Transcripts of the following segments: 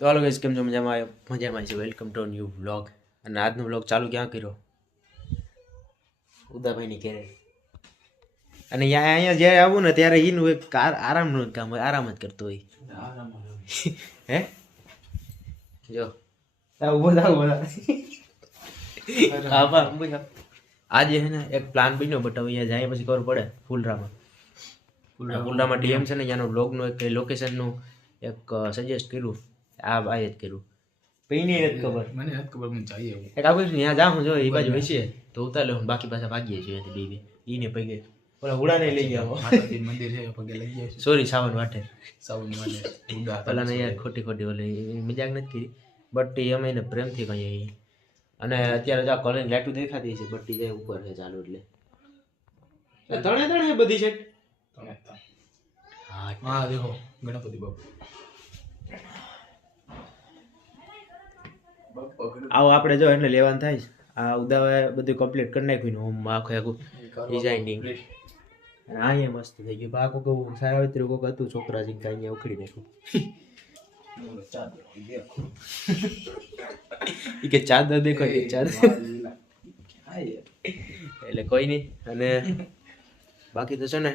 તો હાલો ગાઈસ, કેમ છો? મજામાં છે. Welcome to new vlog. અને આજનો વ્લોગ ચાલુ ક્યાં કર્યો? ઉદાભાઈની ઘેરે. અને અહીંયા જ્યારે આવું ને ત્યારે એનું એક આરામનું કામ હોય, આરામ જ કરતો હોય. હે જો આજે છે ને એક પ્લાન બન્યો, બટ અહીંયા જાય પછી ખબર પડે. ફુલરામાં ડીએમ છે ને, ત્યાંનો બ્લોગનું એક લોકેશનનું એક સજેસ્ટ કર્યું. આ ભાઈ જ કર્યું. પૈને જ ખબર, મને જ ખબર, મને चाहिए એક આપણે ત્યાં જાઉં જો એ બાજુ હશે તો ઉતાર લે, બાકી પાછા ભાગીએ છીએ અહીંથી બે ઈને પગે ઓલા હુડાને લઈ ગયા. માતાજી મંદિર છે, પગે લઈ જાય છે. સોરી, સાવન વાટે ઉડા પેલા ને યાર ખોટી ઓલી મજાક નથી કરી, બટ એ અમે એને પ્રેમથી કહીએ. અને અત્યારે જો કોલેજ લાઈટું દેખાતી છે, બટ્ટી જાય ઉપર છે ચાલુ, એટલે તણે બધી છે. હા દેખો ગણપતિ બાપુ. આવો આપણે જો એટલે લેવાનું થાય. આ ઉદાવે બધું કમ્પ્લીટ કરી નાખ્યું હોમ આખું ડિઝાઇનિંગ. અને અહીંયા મસ્ત થઈ ગયું. બાકો કહું સારાવત્રી કોક હતું છોકરા જીને અહીંયા ઉખડી નાખ્યું. એ કે ચાદર દેખો, ચાદર એટલે કોઈ નહીં. અને બાકી તો છે ને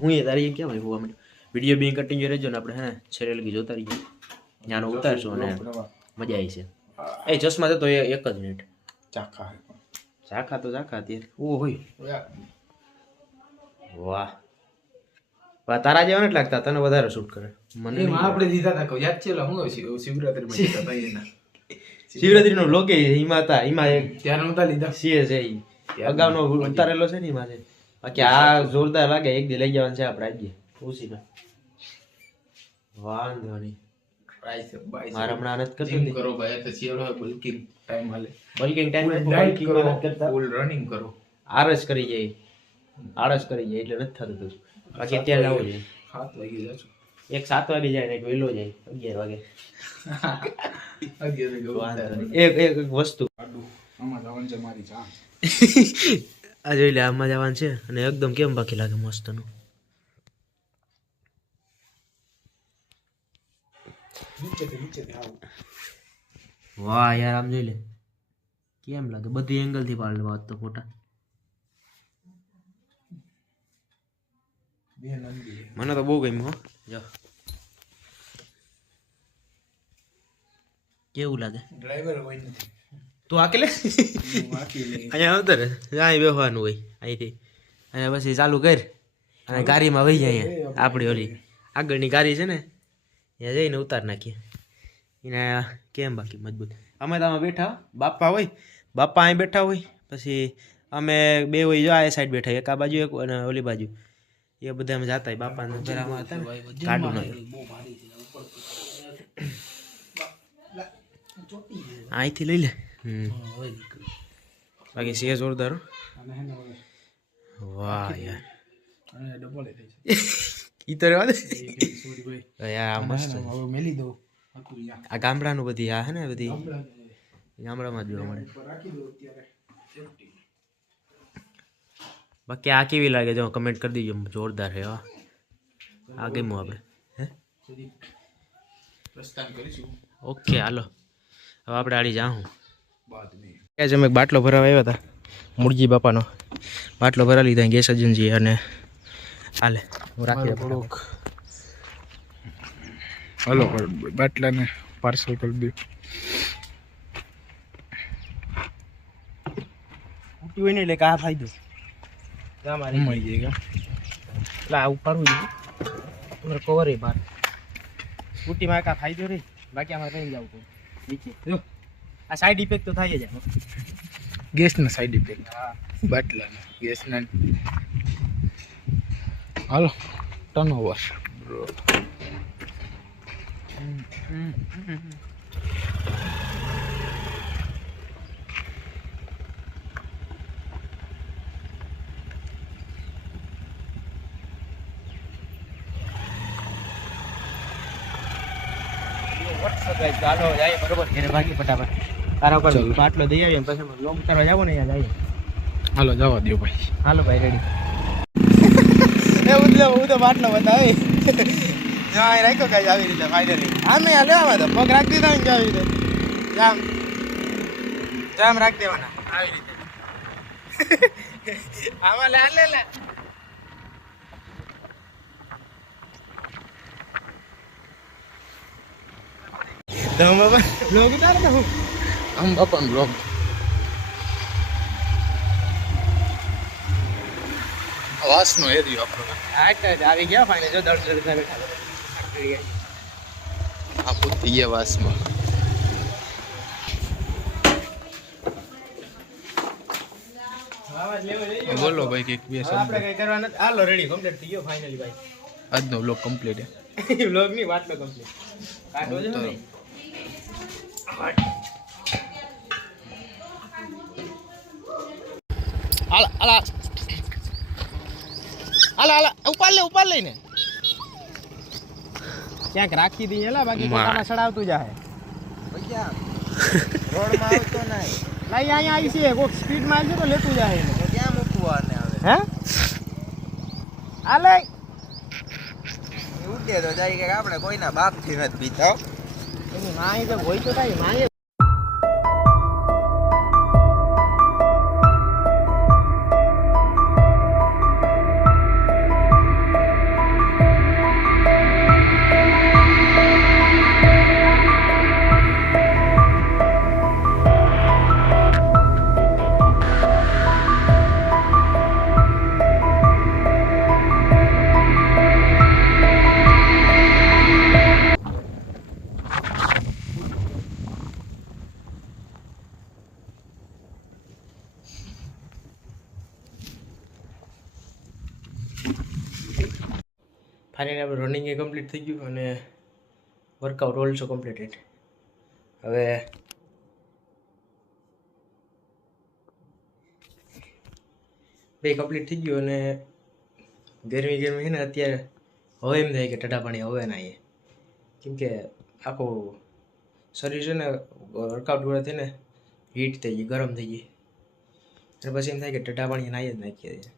હું એ તારી કેમ આવ્યું અમે વિડીયો બી કન્ટિન્યુ રહેજો ને, આપણે હે છેલ્લે લગી જોતા રહીએ. ત્યાંનો ઉતારશું અને મજા આવી છે. એ ચશ્મા તો એક જ મિનિટ. ચાખા તો ચાખા અત્યારે ઓ હોય. વાહ તારા જેવા નથી લાગતા, તને વધારે શૂટ કરે. મને આપણે દીધા હતા, કહું યાદ છે હું શિવરાત્રી માં દીધા હતા એના. શિવરાત્રી નો લોકે એમાં હતા, એમાં એક ત્યારે નતા લીધા સીએ છે અગાઉનો ઉતારેલો છે ને એમાં છે. બાકી આ જોરદાર લાગે. એક દી લઈ જવાનું છે આપણે આજે ઉસીને. વાંધો નહીં. મારા હમણાં નથી કરતી કરો ભાઈ, તો શિવર હોય બલ્કિંગ ટાઈમ હાલે. બલ્કિંગ ટાઈમ કરતા ફૂલ રનિંગ કરો. આળસ કરી જાય એટલે નથી થતું. બાકી અત્યારે લાવવું જોઈએ. 7 વાગે જાજો. એક 7 વાગે જાય ને એક વહેલો જાય 11 વાગે. એક વસ્તુ આમાં જવાનું છે મારી જાન. આ જોઈ લે, આમાં જવાનું છે. અને એકદમ કેમ બાકી લાગે મસ્તનું. વાહ યાર, આમ જોઈ લે કેમ લાગે. બધી એંગલ થી પાડ લેવા તો ફોટા. મને તો બહુ ગમ્યું. હો જો કેવું લાગે. ડ્રાઈવર હોય નથી તું આકેલે અહીંયા આવતો રે, અહીં બેસવાનું હોય. અહીંથી અહીંયા પછી ચાલુ કર અને ગાડીમાં વહી જાય. અહીંયા આપણી ઓલી આગળની ગાડી છે ને, ત્યાં જઈને ઉતાર નાખીએ એને. કેમ બાકી મજબૂત. અમે તો આમાં બેઠા, બાપા હોય, બાપા અહીં બેઠા હોય, પછી અમે બે હોય જો આ સાઈડ બેઠા, એક આ બાજુ એક અને ઓલી બાજુ. એ બધા અમે જતા બાપાને ઘરમાં હતા ને, કાઢું અહીંથી લઈ લે. બાકી છે જોરદાર. વાહ યાર, ઈ તો રેવા દે યાર. મસ્ત મેલી દો. આ ગામડાનું બધી આ હે ને, બધી ગામડામાં જ જોવા મળે. બાકી આ કેવી લાગે જો કમેન્ટ કરી દીજો. જોરદાર છે. આ ગમ્યું આપણે. હે ઓકે હાલો, હવે આપણે આડી જાઉં. અમે બાટલો ભરાવા આવ્યા હતા, મુરજી બાપાનો બાટલો ભરા લીધા ગેસ એજન્સી. અને હાલે હું રાખી થોડુંક. હલો બાટલાને પાર્સલ કરી દે. ઉઠી હોય ને એટલે કા ફાયદો મળી જાય. એટલે આ ઉપાડવું જોઈએ કવર એ બહાર. સ્કૂટીમાં કા ફાયદો રહી, બાકી આમાં રહી જવું પડે નીચે. જો આ સાઈડ ઇફેક્ટ તો થાય જ. ગેસના સાઈડ ઇફેક્ટ. બાટલાના ગેસના. હાલો ટર્ન ઓવર. ચાલો જાય બરોબર ઘરે ભાગી ફટાફટ. તારા ઉપર બાટલો દઈ આવીએ પછી લોંગ કરવા જાવ ને અહીંયા જાય. હાલો જવા દો ભાઈ. હાલો ભાઈ રેડી. એ ઉદલે હું તો બાટલો બતાવે. હા રાખ્યો કાંઈ આવી રીતે ફાઇનલી આમે આ લેવા તો પગ રાખી દીધા ને આવી રીતે જામ જામ રાખી દેવાના આવી રીતે આમાં લે તો બાબા બ્લોગ ઉતાર તો હું આમ બાપાનો બ્લોગ વાસનો એરિયો આપણો આવી ગયા ફાઇનલ જો દર્શન બેઠા આ પૂતી ગયા વાસમાં બોલો ભાઈ કંઈક બે આપણે કઈ કરવા નથી હાલો રેડી કમ્પ્લીટ થઈ ગયો ફાઇનલી ભાઈ આજનો બ્લોગ કમ્પ્લીટ બ્લોગ ની વાત તો કમ્પ્લીટ કાઢો છે ને હાલા ઉપાડ લઈને ક્યાંક રાખી દઈએ એલા બાકી કોટામાં ચડાવતું જાય રોડમાં આવતો નહીં લઈ અહીંયા આવી છે કોક સ્પીડમાં આવશે તો લેતું જાય એને ક્યાં મૂકવા ને આવે હે આલે ઉડે તો જાય કે આપણે કોઈના બાપથી નથી પીતા એની માય તો હોય તો થાય માય ફાઇનલી આપણે રનિંગ એ કમ્પ્લીટ થઈ ગયું અને વર્કઆઉટ ઓલ્સો કમ્પ્લીટેડ હવે બે કમ્પ્લીટ થઈ ગયું અને ગરમી છે ને અત્યારે હવે એમ થાય કે ઠંડા પાણી હવે ના આવીએ કેમ કે આખું શરીર છે ને વર્કઆઉટ પૂરા થઈને હીટ થઈ ગઈ ગરમ થઈ ગઈ અને પછી એમ થાય કે ઠંડા પાણી નાહી જ નાખીએ